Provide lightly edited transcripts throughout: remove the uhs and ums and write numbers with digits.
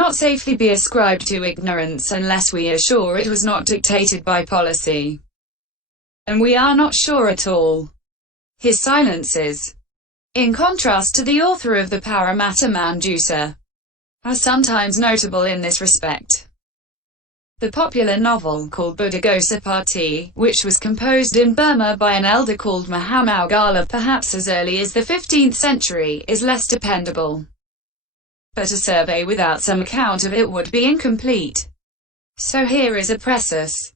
cannot safely be ascribed to ignorance unless we are sure it was not dictated by policy. And we are not sure at all. His silence is, in contrast to the author of the Paramatta Manjusa, are sometimes notable in this respect. The popular novel called Buddhaghosa Party, which was composed in Burma by an elder called Mahamogala perhaps as early as the 15th century, is less dependable. But a survey without some account of it would be incomplete. So here is a preface.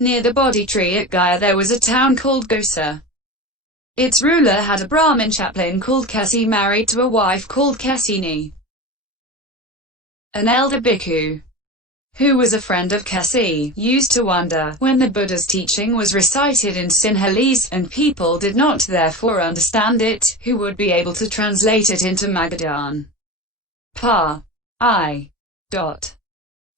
Near the Bodhi tree at Gaya there was a town called Ghosa. Its ruler had a Brahmin chaplain called Kesi married to a wife called Kesini. An elder bhikkhu, who was a friend of Kesi, used to wonder, when the Buddha's teaching was recited in Sinhalese, and people did not therefore understand it, who would be able to translate it into Magadhan.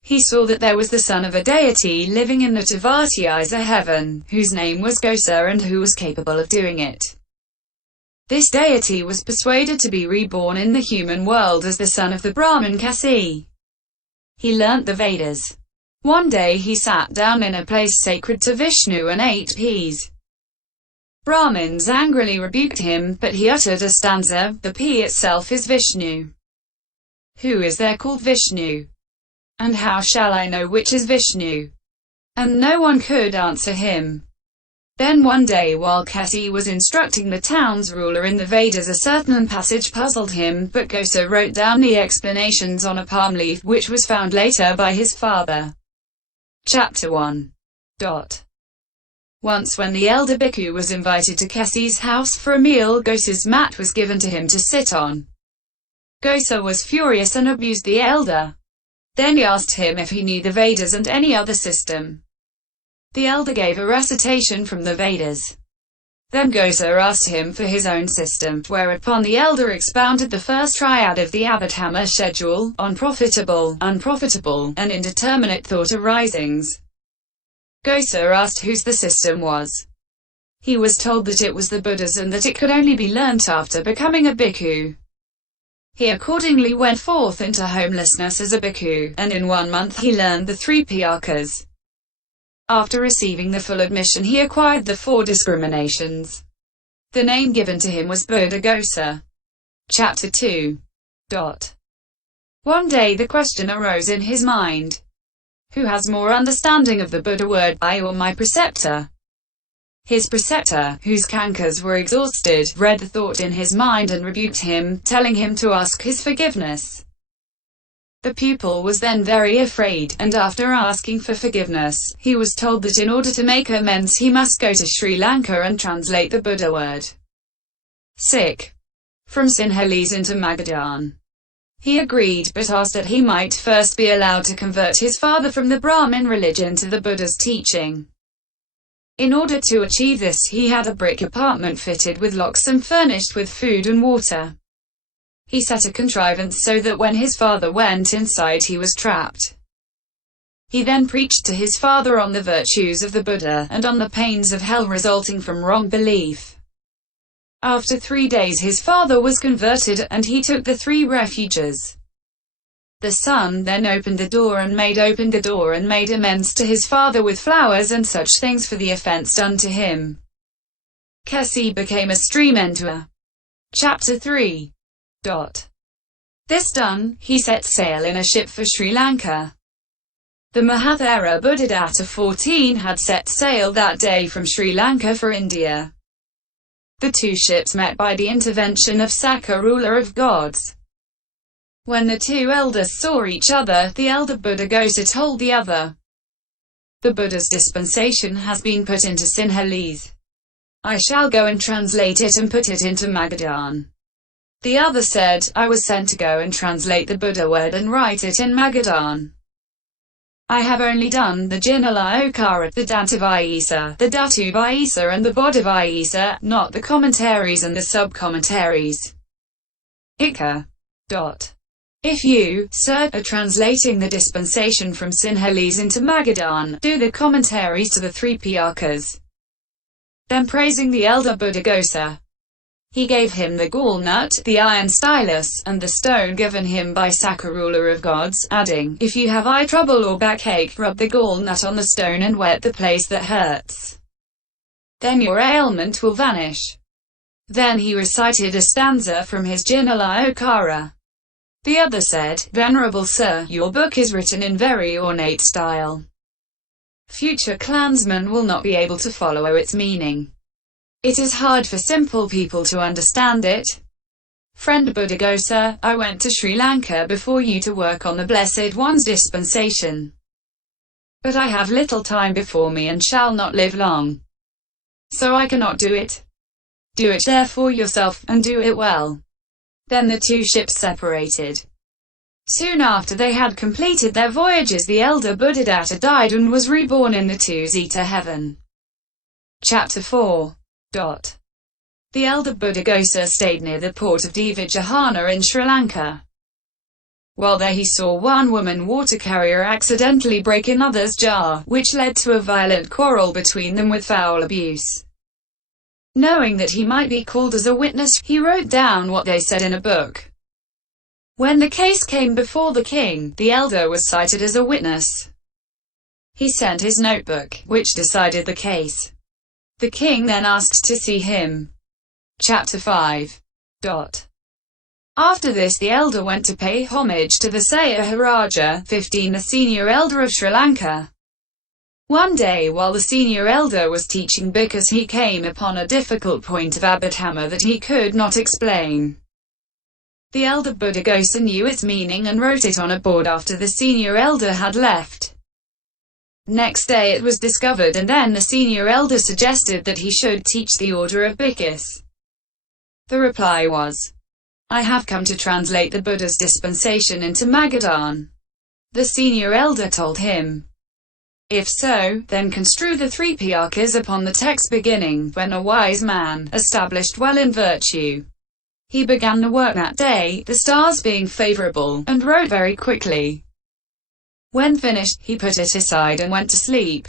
He saw that there was the son of a deity living in the Tavatyasa heaven, whose name was Ghosa and who was capable of doing it. This deity was persuaded to be reborn in the human world as the son of the Brahman Kesi. He learnt the Vedas. One day he sat down in a place sacred to Vishnu and ate peas. Brahmins angrily rebuked him, but he uttered a stanza, the pea itself is Vishnu. Who is there called Vishnu? And how shall I know which is Vishnu? And no one could answer him. Then one day while Kesi was instructing the town's ruler in the Vedas, a certain passage puzzled him, but Ghosa wrote down the explanations on a palm leaf, which was found later by his father. Chapter 1. Once when the elder bhikkhu was invited to Kesi's house for a meal, Ghosa's mat was given to him to sit on. Ghosa was furious and abused the elder. Then he asked him if he knew the Vedas and any other system. The elder gave a recitation from the Vedas. Then Ghosa asked him for his own system, whereupon the elder expounded the first triad of the Abhidhamma schedule, on profitable, unprofitable, and indeterminate thought arisings. Ghosa asked whose the system was. He was told that it was the Buddha's and that it could only be learnt after becoming a bhikkhu. He accordingly went forth into homelessness as a bhikkhu, and in 1 month he learned the 3 piyakas. After receiving the full admission he acquired the 4 discriminations. The name given to him was Buddhaghosa. Chapter 2. One day the question arose in his mind. Who has more understanding of the Buddha word, I or my preceptor? His preceptor, whose cankers were exhausted, read the thought in his mind and rebuked him, telling him to ask his forgiveness. The pupil was then very afraid, and after asking for forgiveness, he was told that in order to make amends he must go to Sri Lanka and translate the Buddha word sick from Sinhalese into Magadhan. He agreed, but asked that he might first be allowed to convert his father from the Brahmin religion to the Buddha's teaching. In order to achieve this he had a brick apartment fitted with locks and furnished with food and water. He set a contrivance so that when his father went inside he was trapped. He then preached to his father on the virtues of the Buddha, and on the pains of hell resulting from wrong belief. After 3 days his father was converted, and he took the 3 refuges. The son then opened the door and made amends to his father with flowers and such things for the offence done to him. Kesi became a stream enterer. Chapter 3. This done, he set sail in a ship for Sri Lanka. The Mahathera Buddhadatta 14 had set sail that day from Sri Lanka for India. The 2 ships met by the intervention of Sakka, ruler of gods. When the 2 elders saw each other, the elder Buddhaghosa told the other, "The Buddha's dispensation has been put into Sinhalese. I shall go and translate it and put it into Magadhan." The other said, "I was sent to go and translate the Buddha word and write it in Magadhan. I have only done the Jinala Okara, the Dantavayisa, the Datuvayisa and the Bodhavayisa, not the commentaries and the sub-commentaries." Ika. If you, sir, are translating the dispensation from Sinhalese into Magadhan, do the commentaries to the 3 piyakas. Then praising the elder Buddhaghosa, He gave him the gall nut, the iron stylus, and the stone given him by Sakka, ruler of gods, adding, "If you have eye trouble or backache, rub the gall nut on the stone and wet the place that hurts. Then your ailment will vanish." Then he recited a stanza from his Jinala. The other said, "Venerable sir, your book is written in very ornate style. Future clansmen will not be able to follow its meaning. It is hard for simple people to understand it. Friend Buddhaghosa, I went to Sri Lanka before you to work on the Blessed One's dispensation. But I have little time before me and shall not live long. So I cannot do it. Do it therefore yourself, and do it well." Then the two ships separated. Soon after they had completed their voyages, the elder Buddhadatta died and was reborn in the two-zeta heaven. Chapter 4. The elder Buddhaghosa stayed near the port of Devajahana in Sri Lanka. While there he saw one woman water carrier accidentally break another's jar, which led to a violent quarrel between them with foul abuse. Knowing that he might be called as a witness, he wrote down what they said in a book. When the case came before the king, the elder was cited as a witness. He sent his notebook, which decided the case. The king then asked to see him. Chapter 5. After this the elder went to pay homage to the Sayaharaja, 15, the senior elder of Sri Lanka. One day while the senior elder was teaching bhikkhus, he came upon a difficult point of Abhidhamma that he could not explain. The elder Buddhaghosa knew its meaning and wrote it on a board after the senior elder had left. Next day it was discovered, and then the senior elder suggested that he should teach the order of bhikkhus. The reply was, "I have come to translate the Buddha's dispensation into Magadhan." The senior elder told him, "If so, then construe the three piyakas upon the text beginning, when a wise man, established well in virtue." He began the work that day, the stars being favorable, and wrote very quickly. When finished, he put it aside and went to sleep.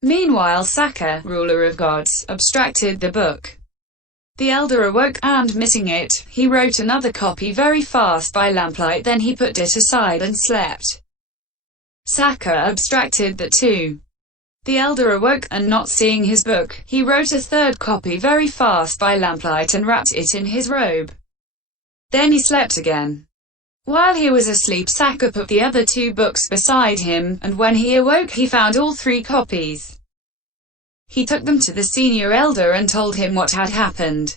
Meanwhile Sakka, ruler of gods, abstracted the book. The elder awoke, and missing it, he wrote another copy very fast by lamplight, then he put it aside and slept. Sakka abstracted that too. The elder awoke, and not seeing his book, he wrote a third copy very fast by lamplight and wrapped it in his robe. Then he slept again. While he was asleep, Sakka put the other two books beside him, and when he awoke he found all three copies. He took them to the senior elder and told him what had happened.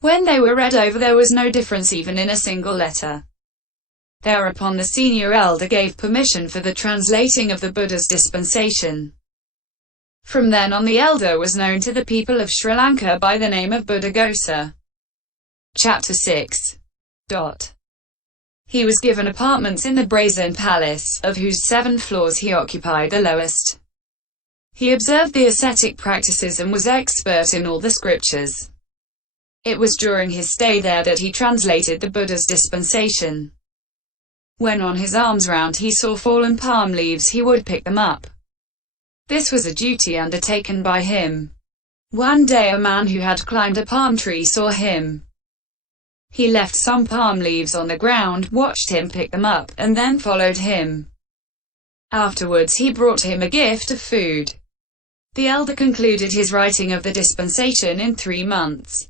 When they were read over, there was no difference even in a single letter. Thereupon the senior elder gave permission for the translating of the Buddha's dispensation. From then on the elder was known to the people of Sri Lanka by the name of Buddhaghosa. Chapter 6. He was given apartments in the Brazen Palace, of whose 7 floors he occupied the lowest. He observed the ascetic practices and was expert in all the scriptures. It was during his stay there that he translated the Buddha's dispensation. When on his alms round he saw fallen palm leaves, he would pick them up. This was a duty undertaken by him. One day a man who had climbed a palm tree saw him. He left some palm leaves on the ground, watched him pick them up, and then followed him. Afterwards he brought him a gift of food. The elder concluded his writing of the dispensation in 3 months.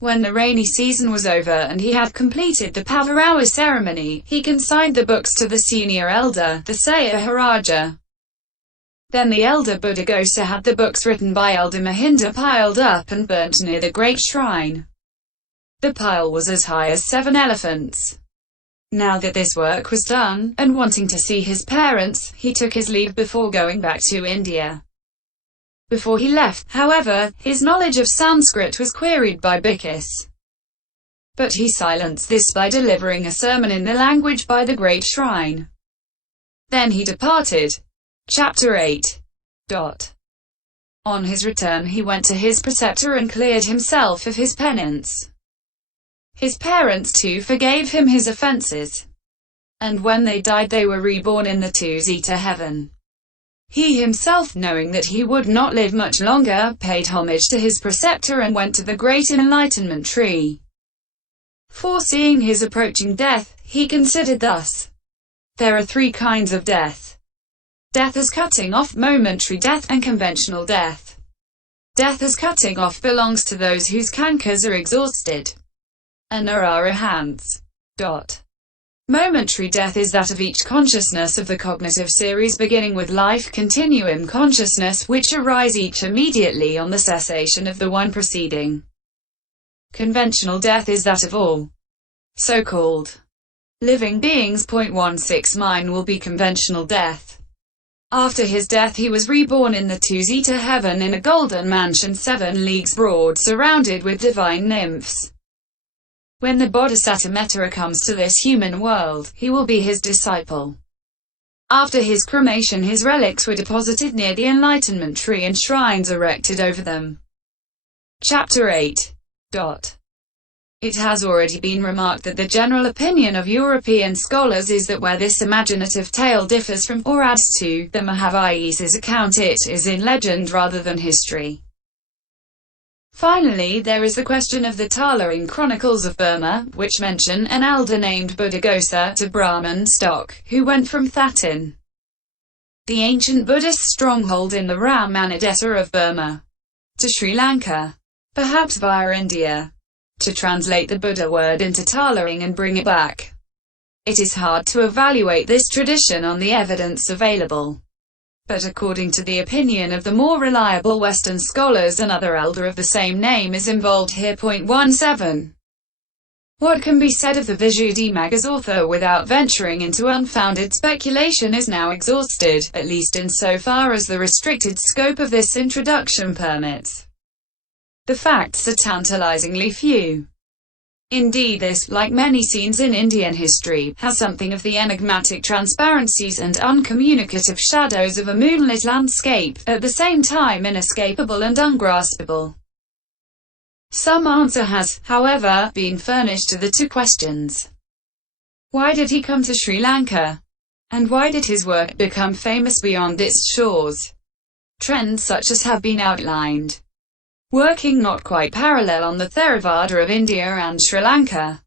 When the rainy season was over and he had completed the Pavarawa ceremony, he consigned the books to the senior elder, the Sayaharaja. Then the elder Buddhaghosa had the books written by Elder Mahinda piled up and burnt near the great shrine. The pile was as high as 7 elephants. Now that this work was done, and wanting to see his parents, he took his leave before going back to India. Before he left, however, his knowledge of Sanskrit was queried by bhikkhus. But he silenced this by delivering a sermon in the language by the great shrine. Then he departed. Chapter 8. On his return he went to his preceptor and cleared himself of his penance. His parents too forgave him his offences. And when they died they were reborn in the two-zeta heaven. He himself, knowing that he would not live much longer, paid homage to his preceptor and went to the great enlightenment tree. Foreseeing his approaching death, he considered thus: there are three kinds of death. Death as cutting off, momentary death, and conventional death. Death as cutting off belongs to those whose cankers are exhausted and are arahants. Momentary death is that of each consciousness of the cognitive series beginning with life continuum consciousness, which arise each immediately on the cessation of the one preceding. Conventional death is that of all so-called living beings. 16 Mine will be conventional death. After his death he was reborn in the two-zeta heaven in a golden mansion 7 leagues broad surrounded with divine nymphs. When the Bodhisattva Mettera comes to this human world, he will be his disciple. After his cremation his relics were deposited near the enlightenment tree and shrines erected over them. Chapter 8. It has already been remarked that the general opinion of European scholars is that where this imaginative tale differs from, or adds to, the Mahavaisa's account, it is in legend rather than history. Finally, there is the question of the Talaring Chronicles of Burma, which mention an elder named Buddhaghosa, to Brahman stock, who went from Thatin, the ancient Buddhist stronghold in the Ramanadetta of Burma, to Sri Lanka, perhaps via India, to translate the Buddha word into Talaring and bring it back. It is hard to evaluate this tradition on the evidence available. But according to the opinion of the more reliable Western scholars, another elder of the same name is involved here. 17. What can be said of the Visuddhimagga's author without venturing into unfounded speculation is now exhausted, at least in so far as the restricted scope of this introduction permits. The facts are tantalizingly few. Indeed, this, like many scenes in Indian history, has something of the enigmatic transparencies and uncommunicative shadows of a moonlit landscape, at the same time inescapable and ungraspable. Some answer has, however, been furnished to the two questions. Why did he come to Sri Lanka? And why did his work become famous beyond its shores? Trends such as have been outlined, working not quite parallel on the Theravada of India and Sri Lanka,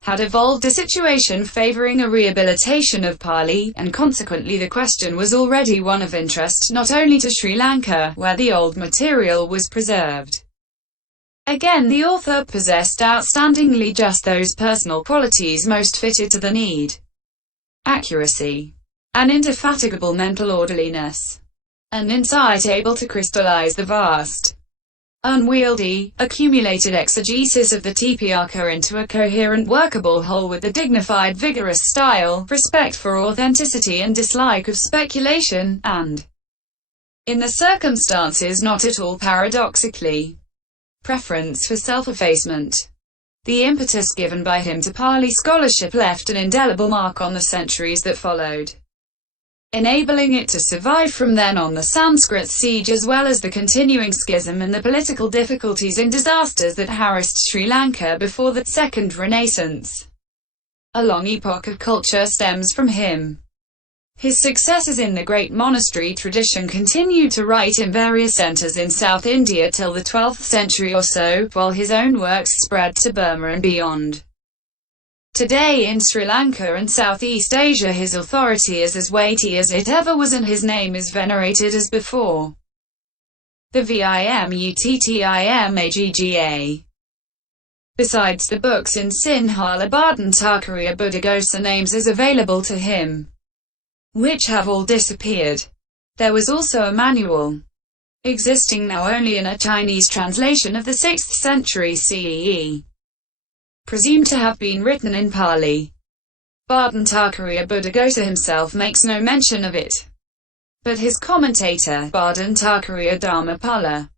had evolved a situation favoring a rehabilitation of Pali, and consequently the question was already one of interest not only to Sri Lanka, where the old material was preserved. Again, the author possessed outstandingly just those personal qualities most fitted to the need: accuracy, an indefatigable mental orderliness, an insight able to crystallize the vast, unwieldy, accumulated exegesis of the Tipitaka into a coherent workable whole with a dignified vigorous style, respect for authenticity and dislike of speculation, and, in the circumstances not at all paradoxically, preference for self-effacement. The impetus given by him to Pali scholarship left an indelible mark on the centuries that followed, enabling it to survive from then on the Sanskrit siege as well as the continuing schism and the political difficulties and disasters that harassed Sri Lanka before the Second Renaissance. A long epoch of culture stems from him. His successors in the great monastery tradition continued to write in various centers in South India till the 12th century or so, while his own works spread to Burma and beyond. Today in Sri Lanka and Southeast Asia his authority is as weighty as it ever was and his name is venerated as before. The Vimutttimagga. Besides the books in Sinhala Bhattacharya Buddhaghosa names is available to him, which have all disappeared. There was also a manual, existing now only in a Chinese translation of the 6th century CE, presumed to have been written in Pali. Bhattacharya Buddhaghosa himself makes no mention of it, but his commentator, Bhattacharya Dharmapala,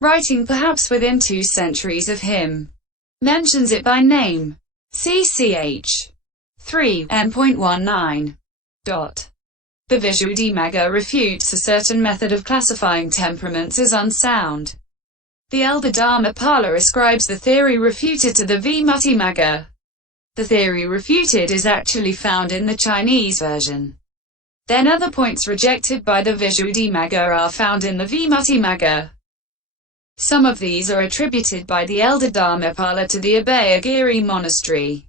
writing perhaps within 2 centuries of him, mentions it by name. CCH 3 M.19. The Visuddhimagga refutes a certain method of classifying temperaments as unsound. The elder Dharmapala ascribes the theory refuted to the Vimutttimagga. The theory refuted is actually found in the Chinese version. Then other points rejected by the Visuddhimagga are found in the Vimuttimagga. Some of these are attributed by the elder Dharmapala to the Abhayagiri monastery.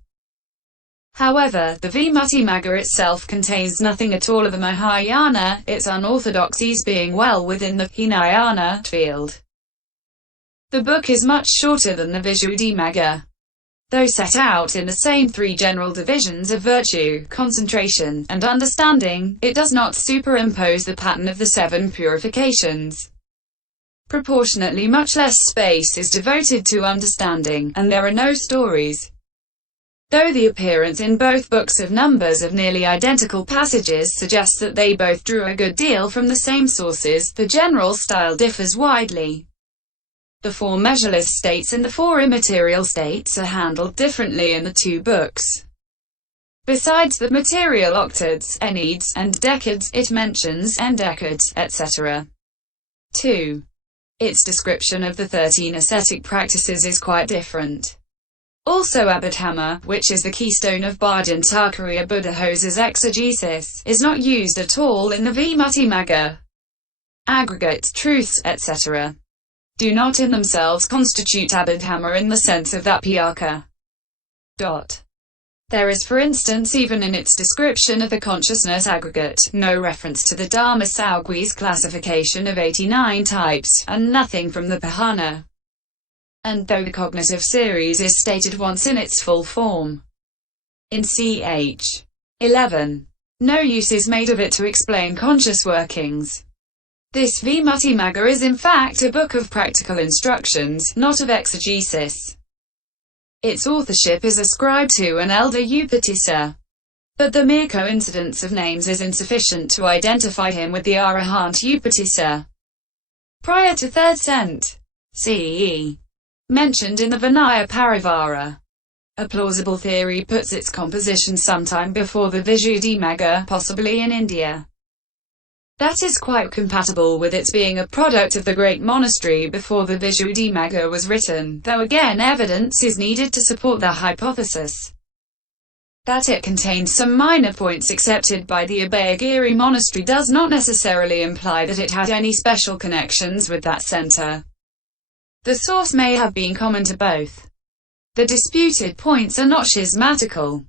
However, the Vimuttimagga itself contains nothing at all of the Mahayana, its unorthodoxies being well within the Hinayana field. The book is much shorter than the Visuddhimagga. Though set out in the same three general divisions of virtue, concentration, and understanding, it does not superimpose the pattern of the 7 purifications. Proportionately much less space is devoted to understanding, and there are no stories. Though the appearance in both books of numbers of nearly identical passages suggests that they both drew a good deal from the same sources, the general style differs widely. The 4 measureless states and the 4 immaterial states are handled differently in the 2 books. Besides the material octads, enneads, and decades, it mentions endecades, etc. 2. Its description of the 13 ascetic practices is quite different. Also Abhidhamma, which is the keystone of Bhajantakariya Buddhahosa's exegesis, is not used at all in the Vimuttimagga. Aggregate truths, etc. do not in themselves constitute Abhidhamma in the sense of that Piyaka. There is, for instance, even in its description of the consciousness aggregate, no reference to the Dharma Saugwi's classification of 89 types, and nothing from the Pahana. And though the cognitive series is stated once in its full form, in ch. 11, no use is made of it to explain conscious workings. This Vimuttimagga is in fact a book of practical instructions, not of exegesis. Its authorship is ascribed to an elder Upatissa, but the mere coincidence of names is insufficient to identify him with the Arahant Upatissa. Prior to 3rd cent. CE, mentioned in the Vinaya Parivara, a plausible theory puts its composition sometime before the Visuddhimagga, possibly in India. That is quite compatible with its being a product of the great monastery before the Visuddhimagga was written, though again evidence is needed to support the hypothesis. That it contains some minor points accepted by the Abhayagiri monastery does not necessarily imply that it had any special connections with that center. The source may have been common to both. The disputed points are not schismatical.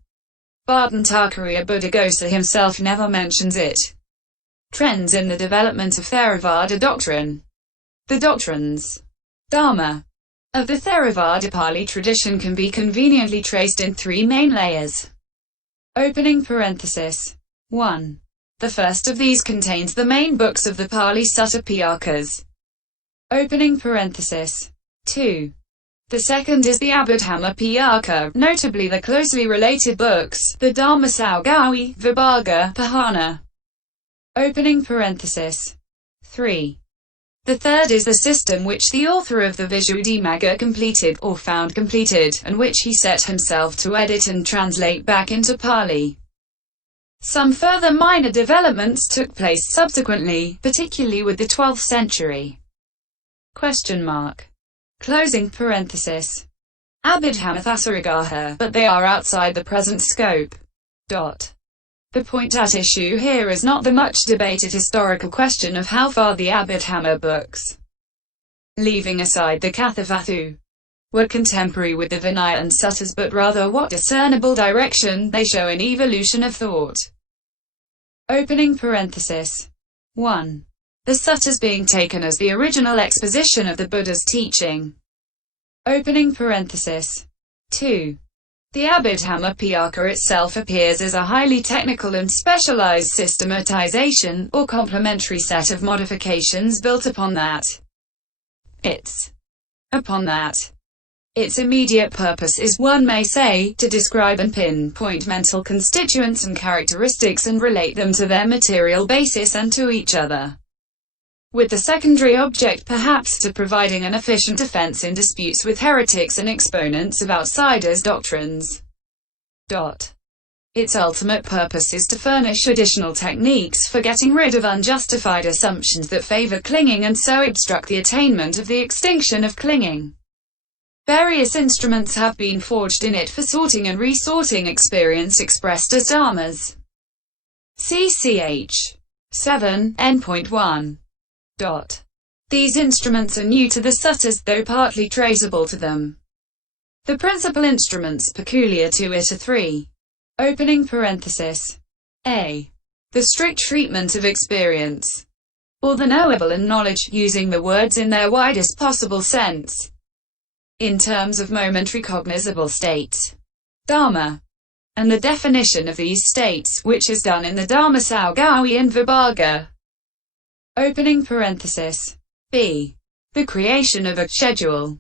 Bhajantakariya Buddhaghosa himself never mentions it. Trends in the development of Theravada doctrine. The doctrines, Dharma, of the Theravada Pali tradition can be conveniently traced in 3 main layers. Opening parenthesis. 1. The first of these contains the main books of the Pali Sutta Piyakas. Opening parenthesis. 2. The second is the Abhidhamma Piyaka, notably the closely related books, the Dharma Saugwi, Vibhaga, Pahana. Opening parenthesis. 3. The third is the system which the author of the Visuddhimagga completed, or found completed, and which he set himself to edit and translate back into Pali. Some further minor developments took place subsequently, particularly with the 12th century. Question mark. Closing parenthesis. Abhidhamma Thasaragaha, but they are outside the present scope. The point at issue here is not the much debated historical question of how far the Abhidhamma books, leaving aside the Kathavathu, were contemporary with the Vinaya and Suttas, but rather what discernible direction they show in evolution of thought. Opening parenthesis. 1. The Suttas being taken as the original exposition of the Buddha's teaching. Opening parenthesis. 2. The Abhidhamma Piyaka itself appears as a highly technical and specialized systematization, or complementary set of modifications built upon that. Its immediate purpose is, one may say, to describe and pinpoint mental constituents and characteristics and relate them to their material basis and to each other, with the secondary object perhaps to providing an efficient defense in disputes with heretics and exponents of outsiders' doctrines. Its ultimate purpose is to furnish additional techniques for getting rid of unjustified assumptions that favor clinging and so obstruct the attainment of the extinction of clinging. Various instruments have been forged in it for sorting and resorting experience expressed as dharmas. CCH 7 N.1. These instruments are new to the suttas, though partly traceable to them. The principal instruments peculiar to it are three. Opening parenthesis. A. The strict treatment of experience, or the knowable and knowledge, using the words in their widest possible sense, in terms of momentary cognizable states, Dharma, and the definition of these states, which is done in the Dharma Saugawi and Vibhaga. Opening parenthesis. B. The creation of a schedule,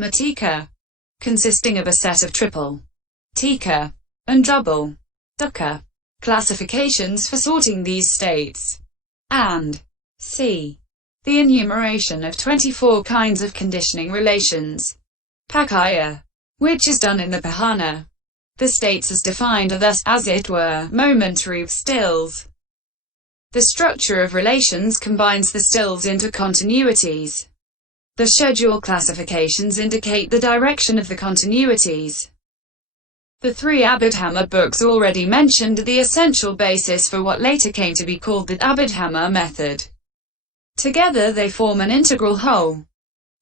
matika, consisting of a set of triple, tika, and double, dukkha, classifications for sorting these states, and C. The enumeration of 24 kinds of conditioning relations, pakaya, which is done in the Pahana. The states as defined are thus, as it were, momentary stills. The structure of relations combines the stills into continuities. The schedule classifications indicate the direction of the continuities. The three Abhidhamma books already mentioned are the essential basis for what later came to be called the Abhidhamma method. Together they form an integral whole.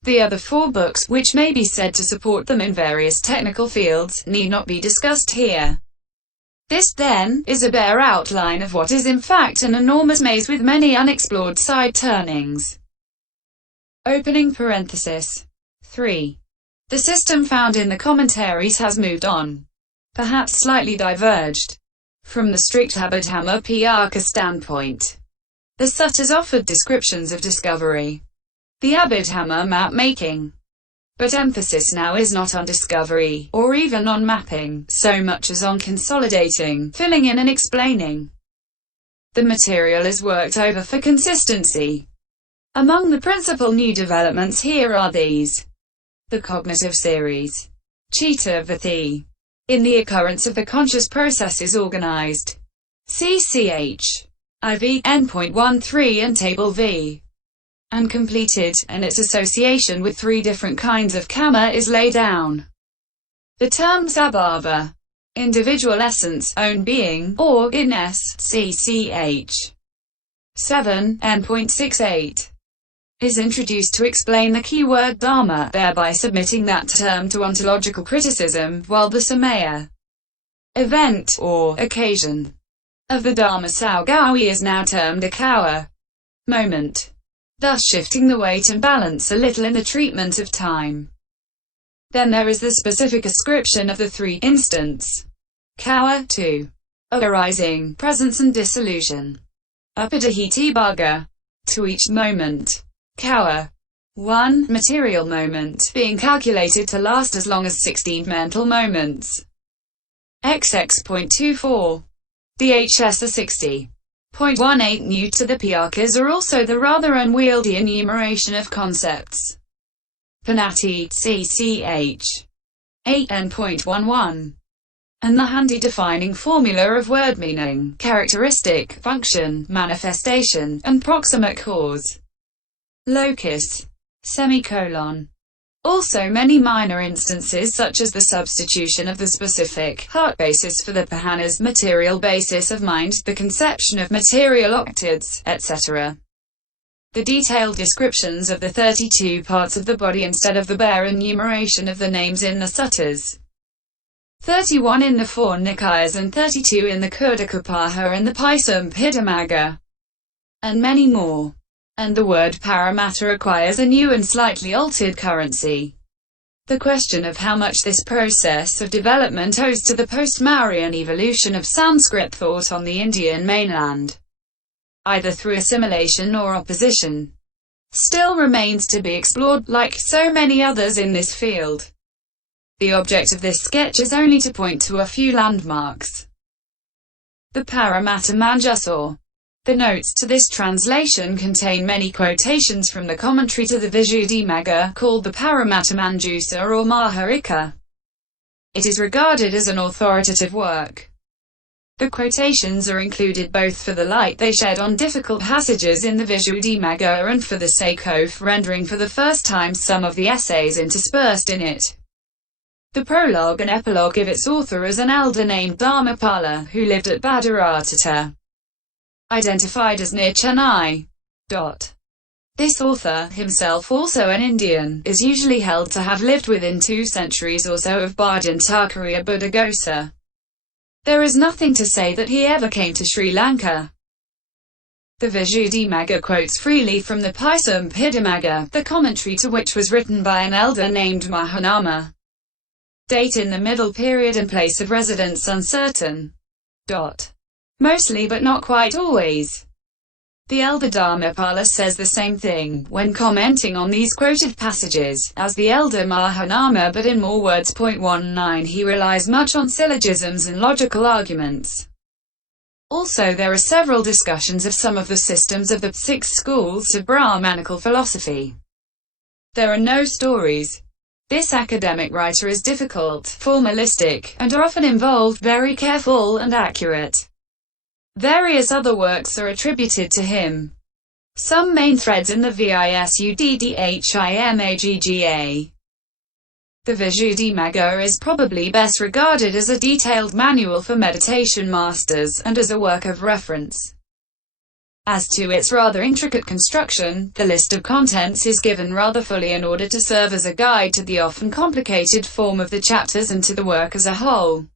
The other four books, which may be said to support them in various technical fields, need not be discussed here. This, then, is a bare outline of what is in fact an enormous maze with many unexplored side turnings. Opening parenthesis. 3. The system found in the commentaries has moved on, perhaps slightly diverged, from the strict Abhidhamma Pyaka standpoint. The suttas offered descriptions of discovery, the Abhidhamma map-making. But emphasis now is not on discovery, or even on mapping, so much as on consolidating, filling in and explaining. The material is worked over for consistency. Among the principal new developments here are these. The cognitive series, Chitta Vritti, in the occurrence of the conscious processes organized, CCH, IV, N.13 and Table V, and completed, and its association with three different kinds of karma is laid down. The term sabhava, individual essence, own being, or in-ess, CCH 7, N.68, is introduced to explain the keyword dharma, thereby submitting that term to ontological criticism, while the samaya, event, or occasion, of the Dharma Saugawi is now termed akawa, moment, thus shifting the weight and balance a little in the treatment of time. Then there is the specific ascription of the three instants, kawa, 2, arising, presence and dissolution, upadahiti bhaga, to each moment, kawa, 1, material moment, being calculated to last as long as 16 mental moments, XX.24, DHS are 60.18 new to the Pyakas are also the rather unwieldy enumeration of concepts. Panati, CCH 8N.11, and the handy defining formula of word meaning, characteristic, function, manifestation, and proximate cause. Locus, semicolon. Also many minor instances such as the substitution of the specific, heart basis for the Pahana's material basis of mind, the conception of material octades, etc. The detailed descriptions of the 32 parts of the body instead of the bare enumeration of the names in the suttas. 31 in the four Nikayas and 32 in the Kudakapaha and the Paisambhidamaga. And many more. And the word paramatta acquires a new and slightly altered currency. The question of how much this process of development owes to the post-Mauryan evolution of Sanskrit thought on the Indian mainland, either through assimilation or opposition, still remains to be explored, like so many others in this field. The object of this sketch is only to point to a few landmarks. The Paramatta Manjusha. The notes to this translation contain many quotations from the commentary to the Visuddhimagga, called the Paramatta Manjusa or Maharika. It is regarded as an authoritative work. The quotations are included both for the light they shed on difficult passages in the Visuddhimagga and for the sake of rendering for the first time some of the essays interspersed in it. The prologue and epilogue give its author as an elder named Dharmapala, who lived at Bhadaratta. identified as near Chennai. This author, himself also an Indian, is usually held to have lived within 2 centuries or so of Bhajantakariya Buddhaghosa. There is nothing to say that he ever came to Sri Lanka. The Visuddhimagga quotes freely from the Paisambhidamagga, the commentary to which was written by an elder named Mahanama. Date in the middle period and place of residence uncertain. Mostly but not quite always. The elder Dharmapala says the same thing, when commenting on these quoted passages, as the elder Mahanama, but in more words. 19 He relies much on syllogisms and logical arguments. Also there are several discussions of some of the systems of the 6 schools of Brahmanical philosophy. There are no stories. This academic writer is difficult, formalistic, and often involved very careful and accurate. Various other works are attributed to him. Some main threads in the Visuddhimagga. The Visuddhimagga is probably best regarded as a detailed manual for meditation masters, and as a work of reference. As to its rather intricate construction, the list of contents is given rather fully in order to serve as a guide to the often complicated form of the chapters and to the work as a whole.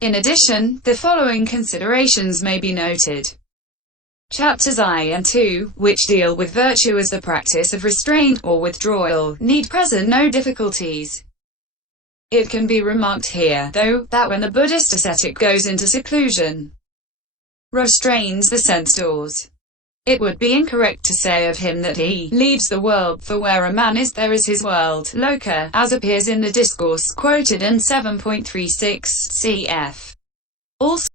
In addition, the following considerations may be noted. Chapters I and II, which deal with virtue as the practice of restraint, or withdrawal, need present no difficulties. It can be remarked here, though, that when the Buddhist ascetic goes into seclusion, restrains the sense doors, it would be incorrect to say of him that he leaves the world, for where a man is, there is his world, loka, as appears in the discourse quoted in 7.36 cf. Also